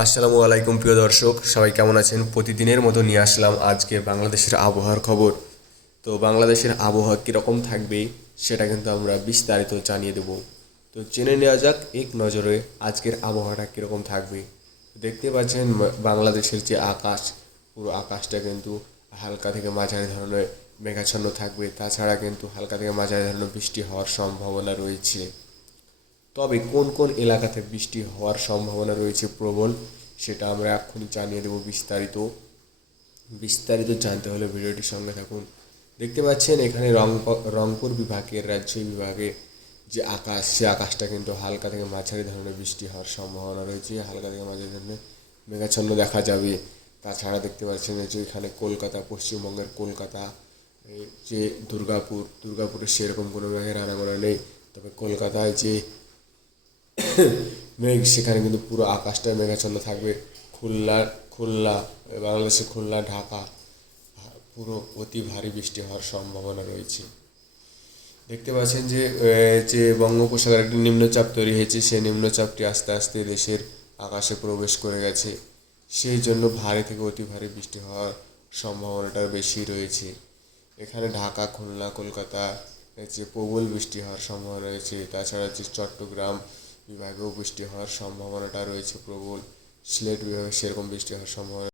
আসসালামু আলাইকুম প্রিয় দর্শক, সবাই কেমন আছেন? প্রতিদিনের মতো নিয়ে আসলাম আজকে বাংলাদেশের আবহাওয়ার খবর। তো বাংলাদেশের আবহাওয়া কীরকম থাকবে সেটা কিন্তু আমরা বিস্তারিত জানিয়ে দেব। তো জেনে নেওয়া যাক এক নজরে আজকের আবহাওয়াটা কীরকম থাকবে। দেখতে পাচ্ছেন বাংলাদেশের যে আকাশ, পুরো আকাশটা কিন্তু হালকা থেকে মাঝারি ধরনের মেঘাচ্ছন্ন থাকবে। তাছাড়া কিন্তু হালকা থেকে মাঝারি ধরনের বৃষ্টি হওয়ার সম্ভাবনা রয়েছে। তবে কোন কোন এলাকাতে বৃষ্টি হওয়ার সম্ভাবনা রয়েছে প্রবল, সেটা আমরা এক্ষুনি জানিয়ে দেবো বিস্তারিত। বিস্তারিত জানতে হলে ভিডিওটির সঙ্গে থাকুন। দেখতে পাচ্ছেন এখানে রংপুর বিভাগের বিভাগে যে আকাশ, সে আকাশটা কিন্তু হালকা থেকে মাঝারি ধরনের বৃষ্টি হওয়ার সম্ভাবনা রয়েছে। হালকা থেকে মাঝারি ধরনের মেঘাচ্ছন্ন দেখা যাবে। তাছাড়া দেখতে পাচ্ছেন যে এখানে কলকাতা, পশ্চিমবঙ্গের কলকাতা, যে দুর্গাপুরে সেরকম কোনো মেঘের আনাগোনা নেই। তবে কলকাতায় যে মেঘ, সেখানে কিন্তু পুরো আকাশটা মেঘাচ্ছন্ন থাকবে। খুলনা, বাংলাদেশের খুলনা, ঢাকা পুরো অতি ভারী বৃষ্টি হওয়ার সম্ভাবনা রয়েছে। দেখতে পাচ্ছেন যে যে বঙ্গোপসাগরে একটি নিম্নচাপ তৈরি হয়েছে, সেই নিম্নচাপটি আস্তে আস্তে দেশের আকাশে প্রবেশ করে গেছে। সেই জন্য ভারী থেকে অতি ভারী বৃষ্টি হওয়ার সম্ভাবনাটা বেশি রয়েছে। এখানে ঢাকা, খুলনা, কলকাতা যে প্রবল বৃষ্টি হওয়ার সম্ভাবনা রয়েছে। তাছাড়া যে চট্টগ্রাম বিভাগেও বৃষ্টি হওয়ার সম্ভাবনাটা রয়েছে প্রবল। সিলেট বিভাগে সেরকম বৃষ্টি হওয়ার সম্ভাবনা